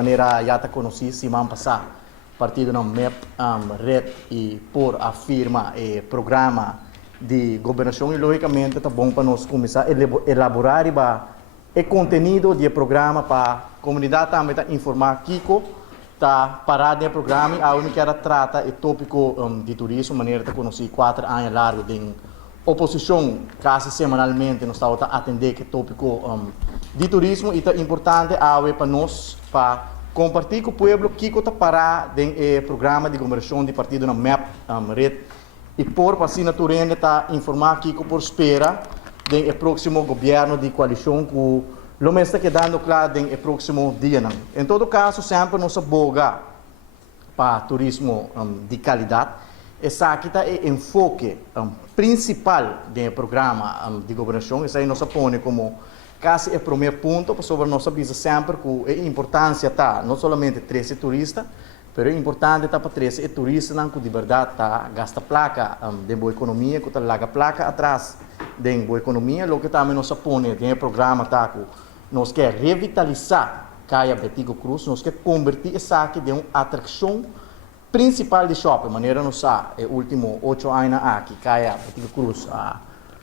maneira já está conhecida semana passada, partido não MEP, RED e por a firma e programa de governação e logicamente está bom para nós começar a elaborar o conteúdo do programa para a comunidade também tá informar Kiko está parado no programa e a única trata o tópico de turismo maneira está conhecido 4 anos largo de oposição quase semanalmente nós estamos a atender o tópico de turismo e é importante para nós para compartilhar com o povo que está parado no programa de governação de partido na MEP, RED e por assinatura está informar que por espera do próximo governo de coalição que o mês está quedando claro no próximo dia. Em todo caso, sempre nos aboga para turismo de qualidade. Essa aqui está o enfoque principal do programa de governação. Essa aí nos põe como quase o primeiro ponto, sobre nós avisa sempre que a importância está não somente trazer turista, mas é importante para trazer turista que de verdade está gasta placa de boa economia, que está larga placa atrás de boa economia, o que também nos põe no programa está que nós quer revitalizar Caia Betigo Cruz, nós quer convertir essa aqui em uma atração principal de shopping, maneira nós o último 8 anos aqui Caia Betigo Cruz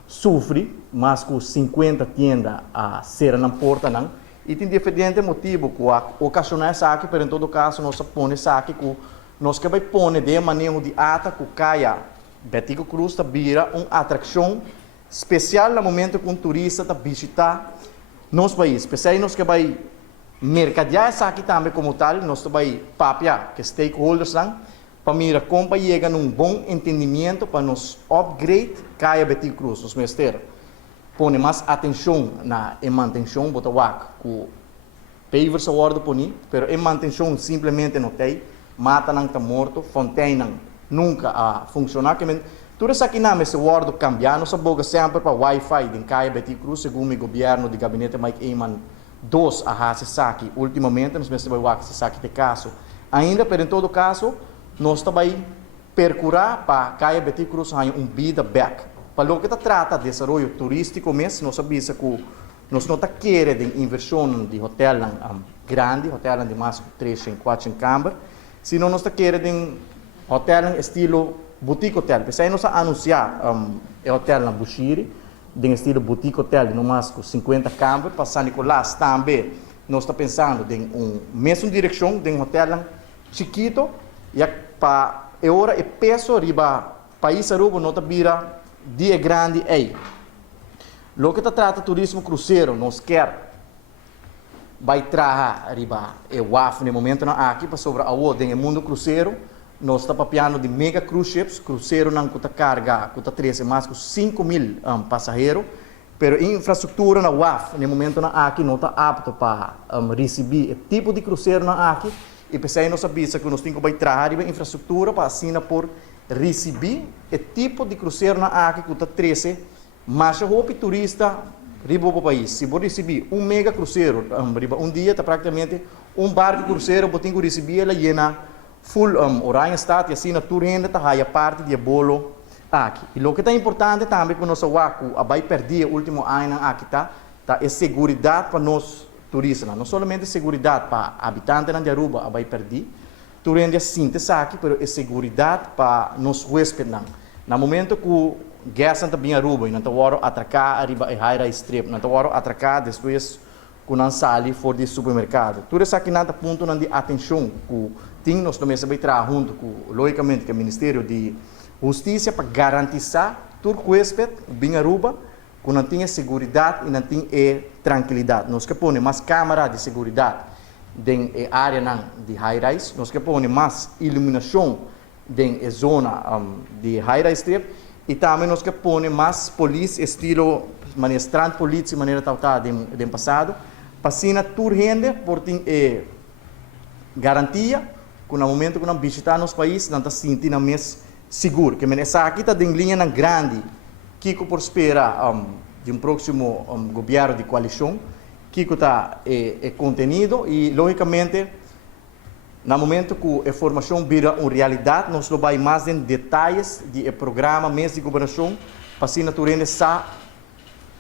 sofre mais que 50 tendas a ser na porta não e tem diferente motivo que ocasionar essa aqui, mas em todo caso nós põe essa aqui que nós que vai pôr de maneira de ata que Caia Betigo Cruz está vira uma atração especial no momento que um turista está visitar nosso país, especialmente nós que vai mercadear essa aqui também como tal, nós vai papiar que stakeholders para mira como chega num bom entendimento para nos upgrade Caia Betigo Cruz, nos mesteiros. Põe mais atenção na manutenção, bota que pavers a ordem põe, mas a manutenção simplesmente não tem, mata não está morto, fontaine nunca a funcionar, tudo isso aqui não é se ordem cambiar, nós aboga sempre para Wi-Fi de Caia Betigo Cruz, segundo o governo do gabinete Mike Eyman, 2 a raça aqui, ultimamente, nós mesmo vai esse aqui de caso, ainda, mas em todo caso, nós também percurar para Caia Betigo Cruz vida back. Para o que trata de desenvolvimento turístico mesmo, nós sabemos que nós não queremos de inversão de hotel grande, hotel de mais de 3 ou 4 câmaras, senão nós queremos de hotel estilo boutique hotel. Porque aí nós anunciar o hotel na Buxiri, de estilo boutique hotel de no mais de 50 câmaras, para San Nicolás também, nós estamos pensando em mesma direção, de um hotel chiquito, e para a hora e peso riba país aruba não vira dia grande aí. Lo que trata turismo cruzeiro, nós quer vai trazer riba e WAF no momento na aqui para sobre a outra em mundo cruzeiro, nós está papiando de mega cruise ships, cruzeiro não custa carga, custa 13 mais que 5.000 passageiros, pero infraestrutura na WAF no momento na aqui não está apto para receber o tipo de cruzeiro na aqui. E pensei nós sabemos que nós temos que trazer a infraestrutura para assim por receber o tipo de cruzeiro na área que está 13, mas o turista riba o país. Se você receber um mega cruzeiro, um dia está praticamente um barco cruzeiro, você tem que receber ela llena full oranha estado e assim na tour ainda está a parte de bolo aqui. E o que é importante também que nós vai perder o último ano aqui tá é segurança para nós turistas, não somente segurança para habitantes de Aruba, vai perder, turende assim aqui, mas é segurança para nos hóspedes. No momento que o guest está bem Aruba, não está hora atracar arriba e high strip, não está hora atracar depois que não sai fora do supermercado. Tudo isso aqui nada ponto de atenção que tem nós também vai trabalhar junto com logicamente que o Ministério de Justiça para garantizar todo o hóspede bem Aruba que não tenha segurança e não tenha tranquilidade. Nós que põe mais câmara de segurança na área de high-rise, nós que põe mais iluminação na zona de high-rise strip e também nós que põe mais polícia, estilo maneira polícia, maneira tal do passado, para assim tudo rende por ter garantia que no momento que nós visitar nosso país, não está sentindo mais seguro. Que essa aqui está em linha grande, que por espera de um próximo governo de coalição, que está contenido e, logicamente, no momento que a formação vira uma realidade, nós vamos mais em detalhes do programa, mês de governação, para assim naturalmente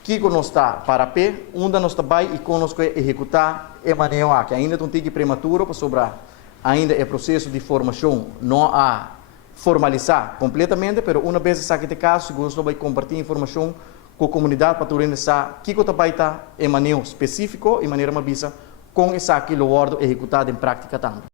Kiko nós está para pé, onde nós está vai e conosco executar e maneira que ainda não tem que prematuro para sobrar. Ainda é processo de formação, não há formalizar completamente, mas uma vez que caso, nós vai compartilhar informação com a comunidade para tudo saber que está vai estar em maneira específica e maneira mabisa com essa que o executado em prática também.